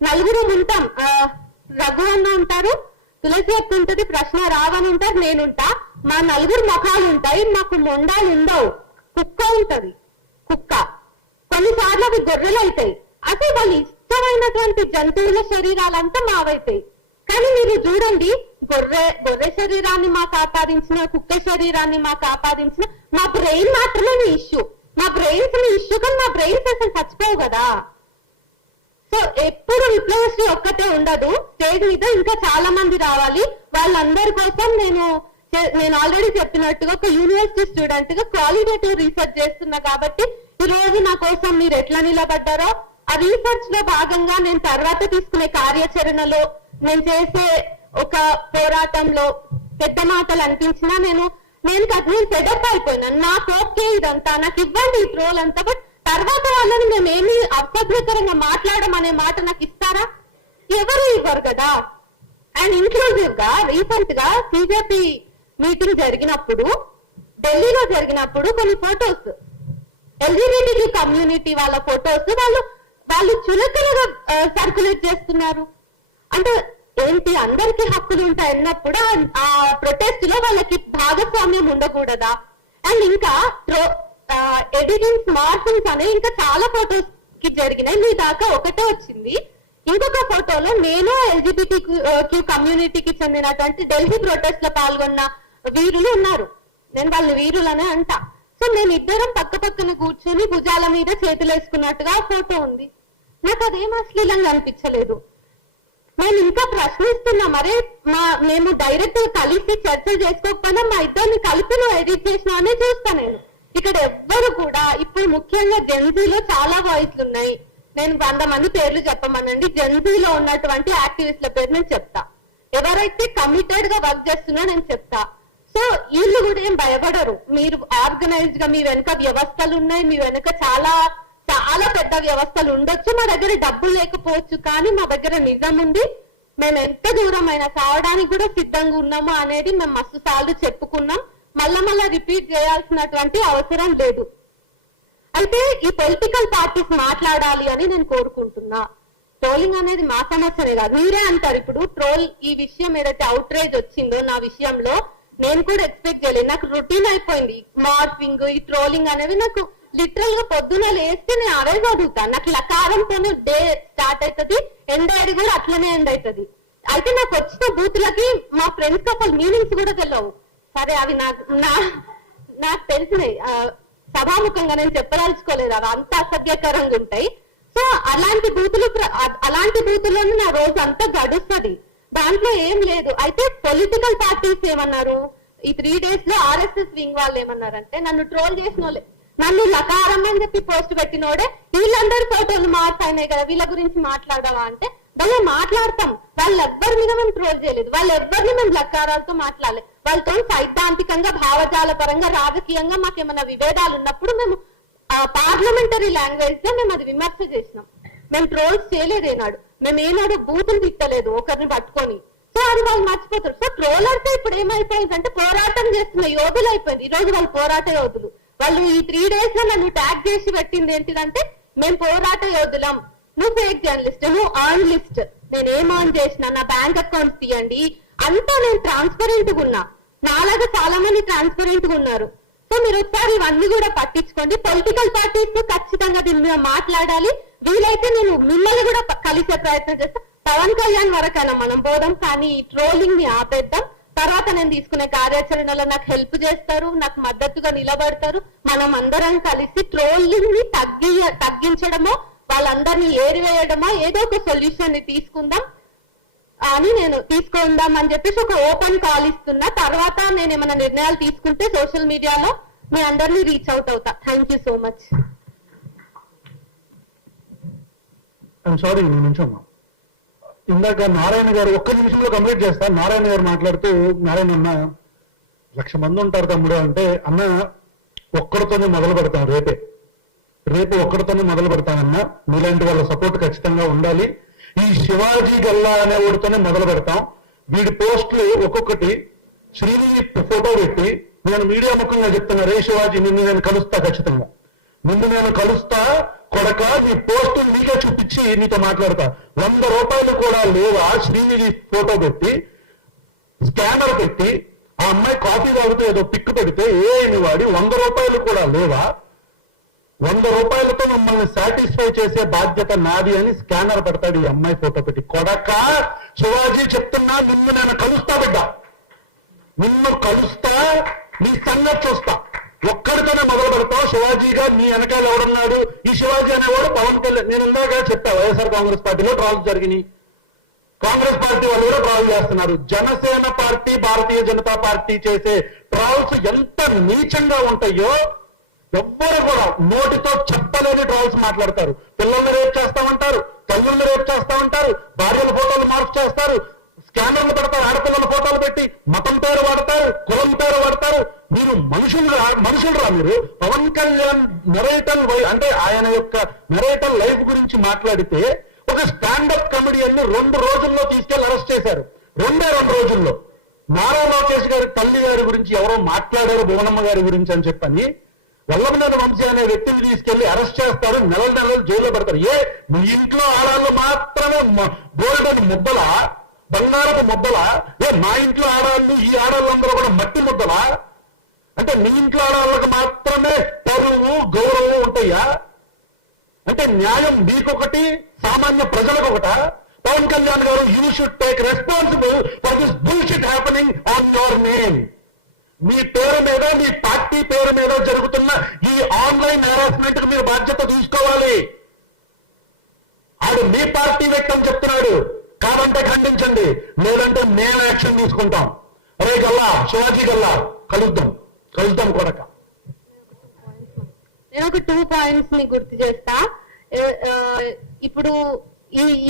నలుగురు ఉంటాం. రఘు అన్న ఉంటారు, తులసి అక్క ఉంటది, ప్రశ్న రావని ఉంటారు, నేనుంటా. మా నలుగురు ముఖాలు ఉంటాయి, మాకు మొండాలు ఉండవు. కుక్క ఉంటది, కుక్క. కొన్నిసార్లు అవి గొర్రెలు అవుతాయి. అసలు వాళ్ళు ఇష్టమైనటువంటి జంతువుల శరీరాలంతా మావైతాయి. కానీ మీరు చూడండి, గొర్రె శరీరాన్ని మాకు ఆపాదించిన, కుక్క శరీరాన్ని మాకు ఆపాదించిన, మా బ్రెయిన్ మాత్రమే మీ ఇష్యూ. మా బ్రెయిన్స్ మీ ఇష్యూ, కానీ మా బ్రెయిన్స్ అసలు చచ్చిపోవు కదా. సో ఎప్పుడు విప్లవశ్రీ ఒక్కటే ఉండదు, స్టేజ్ మీద ఇంకా చాలా మంది రావాలి. వాళ్ళందరి కోసం నేను ఆల్రెడీ చెప్పినట్టుగా ఒక యూనివర్సిటీ స్టూడెంట్ గా క్వాలిటేటివ్ రీసెర్చ్ చేస్తున్నా. కాబట్టి ఈ రోజు నా కోసం మీరు ఎట్లా నిలబడ్డారో, ఆ రీసెర్చ్ లో భాగంగా నేను తర్వాత తీసుకునే కార్యాచరణలో, నేను చేసే ఒక పోరాటంలో పెద్ద మాటలు అనిపించినా నేను సెటప్ అయిపోయినాను. నాకు ఓకే ఇదంతా, నాకు ఇవ్వండి ఈ ట్రోల్ అంతా, బట్ తర్వాత వాళ్ళని మేమేమి అసభ్యకరంగా మాట్లాడమనే మాట నాకు ఇస్తారా? ఎవరు ఇవ్వరు కదా. అండ్ ఇంక్లూజివ్ గా రీసెంట్ గా సిజెపి మీటింగ్ జరిగినప్పుడు, ఢిల్లీలో జరిగినప్పుడు కొన్ని ఫొటోస్, ఎల్జిబిటి కమ్యూనిటీ వాళ్ళ ఫొటోస్ వాళ్ళు చులకనగా సర్క్యులేట్ చేస్తున్నారు. అంటే ఏంటి, అందరికీ హక్కులు ఉంటాయి అన్నప్పుడు ఆ ప్రొటెస్ట్ లో వాళ్ళకి భాగస్వామ్యం ఉండకూడదా? అండ్ ఇంకా ఎడిటింగ్స్, మార్ఫింగ్స్ అనే ఇంకా చాలా ఫొటోస్ కి జరిగినాయి. మీ దాకా ఒకటే వచ్చింది. ఇంకొక ఫోటోలో నేను ఎల్జిబిటి కమ్యూనిటీకి చెందినటువంటి ఢిల్లీ ప్రొటెస్ట్ లో పాల్గొన్న వీరులు ఉన్నారు. నేను వాళ్ళని వీరులనే అంటా. సో మేమిద్దరం పక్క పక్కన కూర్చొని భుజాల మీద చేతులు వేసుకున్నట్టుగా ఫోటో ఉంది. నాకు అదేం అశ్లీలంగా అనిపించలేదు. మేము ఇంకా ప్రశ్నిస్తున్నాం, అరే మేము డైరెక్ట్ కలిసి చర్చలు చేసుకోకపోయినా మా ఇద్దరిని కలిపి నువ్వు ఎడిట్ చేసినావనే చూస్తా నేను. ఇక్కడ ఎవ్వరు కూడా, ఇప్పుడు ముఖ్యంగా జెన్జీలో చాలా వాయిస్లు ఉన్నాయి. నేను 100 మంది పేర్లు చెప్పమనండి. జెన్జీలో ఉన్నటువంటి యాక్టివిస్ట్ల పేరు నేను చెప్తా. ఎవరైతే కమిటెడ్ గా వర్క్ చేస్తున్నా నేను చెప్తా. సో వీళ్ళు కూడా ఏం భయపడరు. మీరు ఆర్గనైజ్డ్ గా, మీ వెనుక వ్యవస్థలు ఉన్నాయి, మీ వెనుక చాలా చాలా పెద్ద వ్యవస్థలు ఉండొచ్చు. మా దగ్గర డబ్బులు లేకపోవచ్చు, కానీ మా దగ్గర నిజం ఉంది. మేము ఎంత దూరం అయినా సావడానికి కూడా సిద్ధంగా ఉన్నాము అనేది మేము మస్తు సార్లు చెప్పుకున్నాం. మళ్ళా రిపీట్ చేయాల్సినటువంటి అవసరం లేదు. అయితే ఈ పొలిటికల్ పార్టీస్ మాట్లాడాలి అని నేను కోరుకుంటున్నా. ట్రోలింగ్ అనేది మా సమస్యనే కాదు. మీరే అంటారు ఇప్పుడు ట్రోల్, ఈ విషయం ఏదైతే అవుట్రేజ్ వచ్చిందో నా విషయంలో, నేను కూడా ఎక్స్పెక్ట్ చేయలేదు. నాకు రొటీన్ అయిపోయింది మార్ఫింగ్, ఈ ట్రోలింగ్ అనేవి. నాకు లిటరల్ గా పొద్దున లేస్తే నేను అవే చదువుతాను. నాకు లకారంతోనే డే స్టార్ట్ అవుతుంది, ఎండ్ అయ్యేది కూడా అట్లనే ఎండ్ అవుతుంది. అయితే నాకు వచ్చిన బూతులకి మా ఫ్రెండ్స్ కి అసలు మీనింగ్స్ కూడా తెలియవు. సరే, అవి నాకు తెలిసినాయి. సభాముఖంగా నేను చెప్పదలుచుకోలేదు, అవి అంత అసభ్యకరంగా ఉంటాయి. సో అలాంటి బూతులను నా రోజు అంతా గడుస్తుంది. దాంట్లో ఏం లేదు. అయితే పొలిటికల్ పార్టీస్ ఏమన్నారు, ఈ 3 days లో ఆర్ఎస్ఎస్ వింగ్ వాళ్ళు ఏమన్నారంటే, నన్ను ట్రోల్ చేసిన వాళ్ళే, నన్ను లకారం అని చెప్పి పోస్ట్ పెట్టినోడే వీళ్ళందరి ఫోటోలు మార్చాయినాయి కదా, వీళ్ళ గురించి మాట్లాడవా అంటే, వాళ్ళు మాట్లాడతాం. వాళ్ళెవ్వరి మీద మేము ట్రోల్ చేయలేదు, వాళ్ళెవ్వరిని మేము లకారాలతో మాట్లాడలేదు. వాళ్ళతో సైద్ధాంతికంగా, భావజాల పరంగా, రాజకీయంగా మాకేమైనా విభేదాలు ఉన్నప్పుడు మేము పార్లమెంటరీ లాంగ్వేజ్ లో మేము అది విమర్శ చేసినాం. మేము ట్రోల్స్ చేయలేదు ఏనాడు. మేము ఏనాడు బూతులు తిట్టలేదు ఒకరిని పట్టుకొని. సో అది వాళ్ళు మర్చిపోతారు. సో ట్రోలర్స్ ఇప్పుడు ఏమైపోయిందంటే పోరాటం చేస్తున్న యోధులు అయిపోయింది. ఈ రోజు వాళ్ళు పోరాట యోధులు. వాళ్ళు ఈ 3 days లో నన్ను ట్యాగ్ చేసి పెట్టింది ఏంటిదంటే, మేము పోరాట యోధులం, నువ్వు ఫేక్ జర్నలిస్ట్, నువ్వు ఆన్ లిస్ట్. నేను ఏం ఆన్ చేసినా, నా బ్యాంక్ అకౌంట్స్ తీయండి, అంతా నేను ట్రాన్స్పరెంట్ గా ఉన్నా. నాలాగా చాలా మంది ట్రాన్స్పరెంట్ గా ఉన్నారు. సో మీరు ఒకసారి ఇవన్నీ కూడా పట్టించుకోండి. పొలిటికల్ పార్టీస్ ఖచ్చితంగా దీని మీద మాట్లాడాలి. వీలైతే నేను మిమ్మల్ని కూడా కలిసే ప్రయత్నం చేస్తా. పవన్ కళ్యాణ్ వరకైనా మనం పోదాం, కానీ ఈ ట్రోలింగ్ ని ఆపేద్దాం. తర్వాత నేను తీసుకునే కార్యాచరణలో నాకు హెల్ప్ చేస్తారు, నాకు మద్దతుగా నిలబడతారు. మనం అందరం కలిసి ట్రోలింగ్ ని తగ్గించడమో, వాళ్ళందరినీ ఏరివేయడమో, ఏదో ఒక సొల్యూషన్ ని తీసుకుందాం అని చెప్పేసి ఒక ఓపెన్ కాల్ ఇస్తున్నా. తర్వాత నేను ఏమైనా నిర్ణయాలు తీసుకుంటే సోషల్ మీడియాలో మీ అందరినీ రీచ్ అవుట్ అవుతా. Thank you so much. Sorry, నిమిషమ్మా. ఇందాక నారాయణ గారు ఒక్క నిమిషంలో కంప్లీట్ చేస్తాను. నారాయణ గారు మాట్లాడుతూ, నారాయణ అన్న 1,00,000 మంది ఉంటారు తమ్ముడు అంటే, అన్న ఒక్కడితోనే మొదలు పెడతాం, రేపు ఒక్కడితోనే మొదలు పెడతామన్నా. మీలాంటి వాళ్ళ సపోర్ట్ ఖచ్చితంగా ఉండాలి. ఈ శివాజీ గల్లా అనే వాడితోనే మొదలు పెడతాం. వీడి పోస్టులు ఒక్కొక్కటి శ్రీదేవి ఫోటో పెట్టి, నేను మీడియా ముఖంగా చెప్తున్నా, రే శివాజీ నిన్ను నేను కలుస్తా, ఖచ్చితంగా నిన్ను నేను కలుస్తా, కొడక నీ పోస్ట్ నీకే చూపించి నీతో మాట్లాడతా. 100 రూపాయలు కూడా లేవా శ్రీనిధి ఫోటో పెట్టి స్కానర్ పెట్టి ఆ అమ్మాయి కాఫీ తాగుతూ ఏదో పిక్ పెడితే ఏమి వాడి 100 రూపాయలు కూడా లేవా? 100 రూపాయలతో మమ్మల్ని సాటిస్ఫై చేసే బాధ్యత నాది అని స్కానర్ పెడతాడు ఈ అమ్మాయి ఫోటో పెట్టి. కొడక శివాజీ చెప్తున్నా, నిన్ను నేను కలుస్తా బిడ్డ, నిన్ను కలుస్తా, నీ సంగతి చూస్తా. ఒక్కడితోనే మొదలు పెడతావు. శివాజీగా నీ వెనకాల ఎవడున్నాడు? ఈ శివాజీ అనేవాడు పవన్ కళ్యాణ్. నేను ఇందాక చెప్పా, వైఎస్ఆర్ కాంగ్రెస్ పార్టీలో ట్రాల్స్ జరిగినాయి. కాంగ్రెస్ పార్టీ వాళ్ళు కూడా ట్రాల్ చేస్తున్నారు. జనసేన పార్టీ, భారతీయ జనతా పార్టీ చేసే ట్రాల్స్ ఎంత నీచంగా ఉంటాయో ఎవ్వరు కూడా నోటితో చెప్పలేని ట్రాల్స్ మాట్లాడతారు. పిల్లల్ని రేపు చేస్తామంటారు, తల్లుల్ని రేపు చేస్తామంటారు, భార్యల ఫోటోలు మార్పు చేస్తారు, స్కానర్లు పెడతారు, ఆడపిల్లల ఫోటోలు పెట్టి మతం పేరు వాడతారు, కులం పేరు వాడతారు. మీరు మనుషులురా మీరు? పవన్ కళ్యాణ్ నెరేటల్ అంటే ఆయన యొక్క నెరేటల్ లైఫ్ గురించి మాట్లాడితే ఒక స్టాండప్ కమెడియన్ ని 2 రోజుల్లో తీసుకెళ్లి అరెస్ట్ చేశారు. 2 రోజుల్లో. నారా లోకేష్ గారి తల్లి గారి గురించి ఎవరో మాట్లాడారు, భువనమ్మ గారి గురించి అని చెప్పని వల్లభనేని వంశీ అనే వ్యక్తిని తీసుకెళ్లి అరెస్ట్ చేస్తారు, నెలలు జైల్లో పెడతారు. మీ ఇంట్లో ఆడాళ్ళు మాత్రమే గోల్డెన్ ముద్దలా, బంగారపు ముద్దలా? మా ఇంట్లో ఆడాళ్ళు, ఈ ఆడాళ్ళందరూ కూడా మట్టి ముద్దలా? అంటే మీ ఇంట్లో ఆడాళ్ళకి మాత్రమే పరువు గౌరవం ఉంటాయా? అంటే న్యాయం మీకొకటి, సామాన్య ప్రజలకు ఒకట? Pawan Kalyan garu, you should take responsible for this bullshit happening on your name. మీ పేరు మీద, మీ పార్టీ పేరు మీద జరుగుతున్న ఈ ఆన్లైన్ హెరాస్మెంట్ కు మీరు బాధ్యత తీసుకోవాలి. ఆడు మీ పార్టీ వ్యక్తి అని చెప్తున్నాడు. కాదంటే ఖండించండి, లేదంటే మేము యాక్షన్ తీసుకుంటాం. అరే గల్లా, శివాజీ గల్లా, కలుద్దాం కొడక. నేను ఒక 2 పాయింట్స్ ని గుర్తు చేస్తా. ఇప్పుడు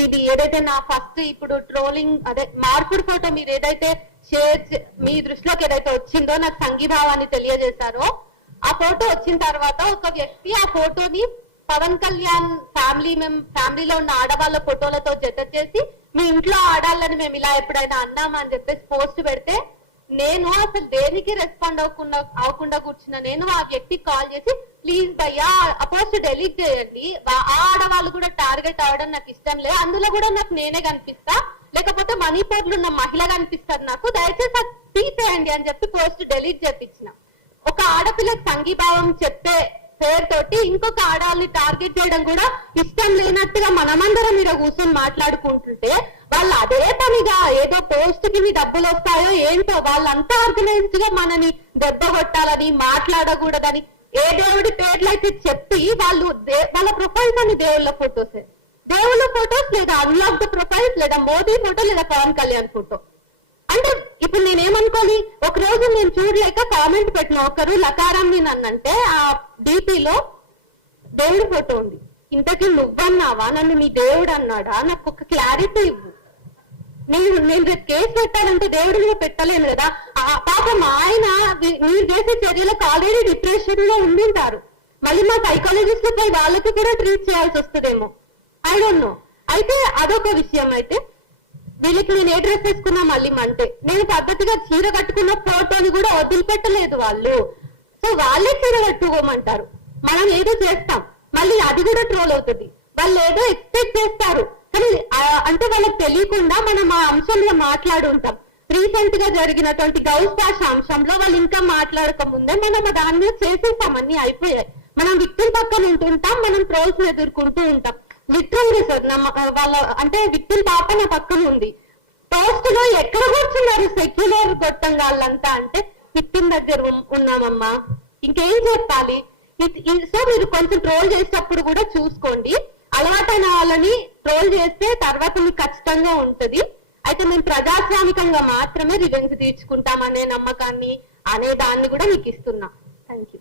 ఇది ఏదైతే నా ఫస్ట్ ఇప్పుడు ట్రోలింగ్ అదే మార్పుడు ఫోటో మీరు ఏదైతే మీ దృష్టిలోకి ఏదైతే వచ్చిందో, నాకు సంఘీభావాన్ని తెలియజేశారో, ఆ ఫోటో వచ్చిన తర్వాత ఒక వ్యక్తి ఆ ఫోటోని పవన్ కళ్యాణ్ ఫ్యామిలీలో ఉన్న ఆడవాళ్ళ ఫోటోలతో జత చేసి మీ ఇంట్లో ఆడాలని మేము ఇలా ఎప్పుడైనా అన్నామా అని చెప్పేసి పోస్ట్ పెడితే, నేను అసలు దేనికి రెస్పాండ్ అవ్వకుండా కూర్చున్నా. నేను ఆ వ్యక్తికి కాల్ చేసి, ప్లీజ్ భయ్యా ఆ పోస్ట్ డెలీట్ చేయండి, ఆ ఆడవాళ్ళు కూడా టార్గెట్ అవ్వడం నాకు ఇష్టం లేదు, అందులో కూడా నాకు నేనే కనిపిస్తా, లేకపోతే మణిపూర్లో ఉన్న మహిళ కనిపిస్తారు నాకు, దయచేసి అది తీసేయండి అని చెప్పి పోస్ట్ డెలీట్ చేపించిన. ఒక ఆడపిల్లకి సంఘీభావం చెప్పే పేరుతోటి ఇంకొక ఆడవాళ్ళని టార్గెట్ చేయడం కూడా ఇష్టం లేనట్టుగా మనమందరం మీద కూర్చొని మాట్లాడుకుంటుంటే, వాళ్ళు అదే పనిగా ఏదో పోస్ట్ కి డబ్బులు వస్తాయో ఏంటో వాళ్ళంతా ఆర్గనైజ్డ్ గా మనని దెబ్బ కొట్టాలని, మాట్లాడకూడదని ఏ దేవుడి పేర్లు అయితే చెప్పి వాళ్ళ ప్రొఫైల్స్ అని దేవుళ్ళ ఫొటోస్ లేదా అన్లాక్ ద ప్రొఫైల్స్ లేదా మోదీ ఫోటో లేదా పవన్ కళ్యాణ్ ఫోటో. అంటే ఇప్పుడు నేనేమనుకోని, ఒక రోజు నేను చూడలేక కామెంట్ పెట్టిన ఒకరు లతారాంని నన్నంటే ఆ డీపీలో దేవుడి ఫోటో ఉంది, ఇంతకీ నువ్వన్నావా, నన్ను నీ దేవుడు అన్నాడా, నాకు ఒక క్లారిటీ ఇవ్వు. నేను రేపు కేసు పెట్టాలంటే దేవుడి మీద పెట్టలేను కదా. పాపం ఆయన మీరు చేసే చర్యలకు ఆల్రెడీ డిప్రెషన్ లో ఉండింటారు, మళ్ళీ మా సైకాలజిస్ట్ పై వాళ్ళకి కూడా ట్రీట్ చేయాల్సి వస్తుందేమో, ఐ డోంట్ నో. అయితే అదొక విషయం. అయితే వీళ్ళకి నేను ఏ డ్రెస్ వేసుకున్నా మళ్ళీ అంటే నేను పద్ధతిగా చీర కట్టుకున్న ఫోటోని కూడా వదిలిపెట్టలేదు వాళ్ళు. సో వాళ్ళే చీర కట్టుకోమంటారు, మనం ఏదో చేస్తాం, మళ్ళీ అది కూడా ట్రోల్ అవుతుంది. వాళ్ళు ఏదో ఎక్స్పెక్ట్ చేస్తారు, కానీ అంటే వాళ్ళకి తెలియకుండా మనం ఆ అంశంలో మాట్లాడుంటాం. రీసెంట్ గా జరిగినటువంటి గౌస్ భాష అంశంలో వాళ్ళు ఇంకా మాట్లాడక ముందే మనం దాని మీద చేసేస్తాం, అన్ని అయిపోయాయి. మనం విక్టిమ్ పక్కన ఉంటుంటాం, మనం ట్రోల్స్ ఎదుర్కొంటూ ఉంటాం. లిటరల్గా సార్ వాళ్ళ అంటే విక్టిమ్ పాప నా పక్కన ఉంది, పోస్ట్ లో ఎక్కడ కూర్చున్నారు సెక్యులర్ గొట్టంగా వాళ్ళంతా అంటే విక్టిమ్ దగ్గర ఉన్నామమ్మా, ఇంకేం చెప్పాలి. సో మీరు కొంచెం ట్రోల్ చేసేటప్పుడు కూడా చూసుకోండి, అలవాటైన వాళ్ళని ట్రోల్ చేస్తే తర్వాత మీకు ఖచ్చితంగా ఉంటది. అయితే మేము ప్రజాస్వామికంగా మాత్రమే రివెంజ్ తీర్చుకుంటామనే నమ్మకాన్ని అనే దాన్ని కూడా మీకు ఇస్తున్నా. Thank you.